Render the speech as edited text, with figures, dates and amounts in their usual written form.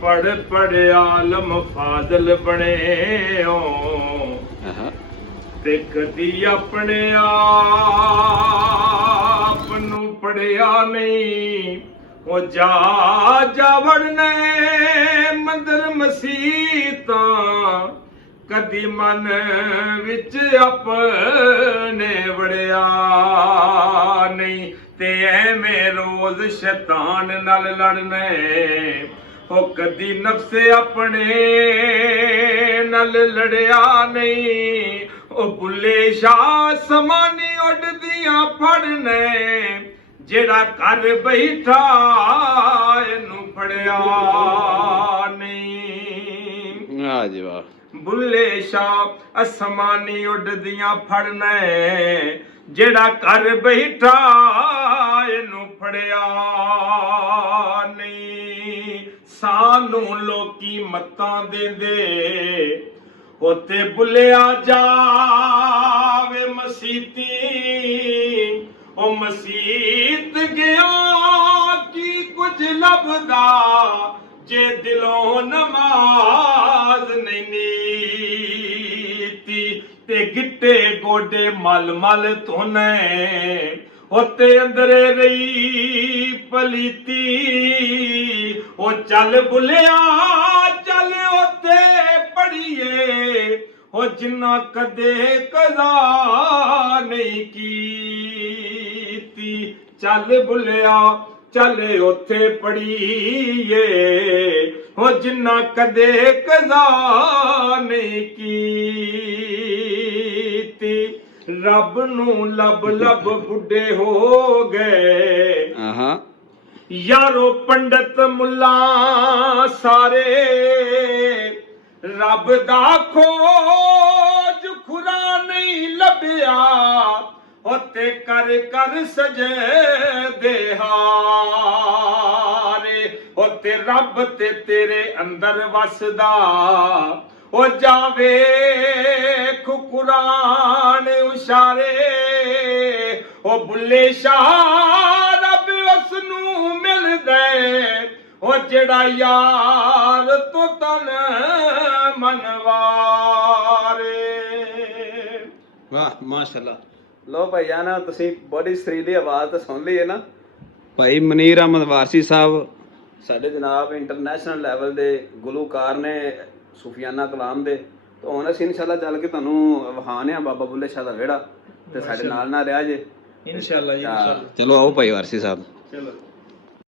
ਪੜ ਪੜ ਆਲਮ ਫਾਜ਼ਲ ਬਣਿਓ ਤੇ ਕਦੀ ਆਪਣੇ ਆਪ ਨੂੰ ਪੜਿਆ ਨਹੀਂ। ਉਹ ਜਾ ਜਾ ਵੜਨੇ ਮੰਦਰ ਮਸੀਤਾਂ ਕਦੀ ਮਨ ਵਿੱਚ ਆਪਣੇ ਵੜਿਆ ਨਹੀਂ। ਤੇ ਐਵੇਂ ਰੋਜ਼ ਸ਼ੈਤਾਨ ਨਾਲ ਲੜਨੇ ਉਹ ਕਦੀ ਨਫਸ ਆਪਣੇ ਨਾਲ ਲੜਿਆ ਨਹੀਂ। ਉਹ ਬੁੱਲੇ ਸ਼ਾਹ ਸਮਾਨੀ ਉੱਡਦੀਆਂ ਫੜਨੇ ਜਿਹੜਾ ਘਰ ਬੈਠਾ ਇਹਨੂੰ ਫੜਿਆ ਨਹੀਂ। ਵਾਹ ਜੀ ਵਾਹ। ਬੁੱਲੇ ਸ਼ਾਹ ਅਸਮਾਨੀ ਉੱਡਦੀਆਂ ਫੜਨੇ ਜਿਹੜਾ ਘਰ ਬੈਠਾ ਇਹਨੂੰ ਫੜਿਆ ਨਹੀਂ। ਸਾਨੂੰ ਲੋਕੀ ਮੱਤਾਂ ਦਿੰਦੇ ਉੱਤੇ ਬੁੱਲਿਆ ਜਾਵੇ ਮਸੀਤੀ। ਉਹ ਮਸੀਤ ਗਿਆ ਕੀ ਕੁਝ ਲੱਭਦਾ ਜੇ ਦਿਲੋਂ ਨਮਾਜ਼ ਨਹੀਂ ਨੀਤੀ। ਤੇ ਗਿੱਟੇ ਗੋਡੇ ਮਲ ਮਲ ਧੋਨੇ ਉੱਤੇ ਅੰਦਰੇ ਰਹੀ ਪਲੀਤੀ। ਉਹ ਚੱਲ ਬੁੱਲਿਆ ਚੱਲ ਉੱਤੇ ਪੜੀਏ ਉਹ ਜਿੰਨਾ ਕਦੇ ਕਜ਼ਾ ਨਹੀਂ ਕੀਤੀ। ਚੱਲ ਬੁੱਲਿਆ ਚੱਲ ਉੱਥੇ ਪੜੀਏ ਉਹ ਜਿੰਨਾ ਕਦੇ ਕਜ਼ਾ ਨਹੀਂ ਕੀਤੀ। ਰੱਬ ਨੂੰ ਲੱਭ ਲੱਭ ਬੁੱਢੇ ਹੋ ਗਏ ਯਾਰੋ ਪੰਡਤ ਮੁੱਲਾ ਸਾਰੇ। ਰੱਬ ਦਾ ਖੋਜ ਖੁਰਾ ਨਹੀਂ ਲੱਭਿਆ ਉੱਤੇ ਕਰ ਕਰ ਸਜਦੇ ਹਾਰੇ। ਉੱਤੇ ਰੱਬ ਤੇ ਤੇਰੇ ਅੰਦਰ ਵਸਦਾ ਉਹ ਜਾਵੇ ਕੁਰਾਨ ਉਸ਼ਾਰੇ। ਉਹ ਬੁੱਲੇ ਸ਼ਾਹ ਰੱਬ ਉਸ ਨੂੰ ਮਿਲਦਾ ਉਹ ਜਿਹੜਾ ਯਾਰ ਤੋਂ ਤਨ ਮਨਵਾਰੇ। ਵਾਹ ਮਾਸ਼ਾਅੱਲਾ। ਲੋ ਭਾਈਜਾਨ ਤੁਸੀਂ ਬੜੀ ਸੁਰੀਲੀ ਆਵਾਜ਼ ਤਾਂ ਸੁਣ ਲਈ ਹੈ ਨਾ। ਭਾਈ ਮਨੀਰ ਅਹਿਮਦ ਵਾਰਸੀ ਸਾਹਿਬ ਸਾਡੇ ਜਨਾਬ ਇੰਟਰਨੈਸ਼ਨਲ ਲੈਵਲ ਦੇ ਗੁਲੂਕਾਰ ਨੇ ਸੂਫੀਆਨਾ ਕਲਾਮ ਦੇ। ਤਾਂ ਹੁਣ ਅਸੀਂ ਇਨਸ਼ਾਅੱਲਾ ਚੱਲ ਕੇ ਤੁਹਾਨੂੰ ਵਿਖਾਉਂਦੇ ਹਾਂ ਬਾਬਾ ਬੁੱਲੇ ਸ਼ਾਹ ਦਾ ਵਿਹੜਾ ਤੇ ਸਾਡੇ ਨਾਲ ਰਿਹਾ ਜੇ ਇਨਸ਼ਾਅੱਲਾ ਜੀ। ਚਲੋ ਆਓ ਭਾਈ ਵਾਰਸੀ ਸਾਹਿਬ। ਚਲੋ।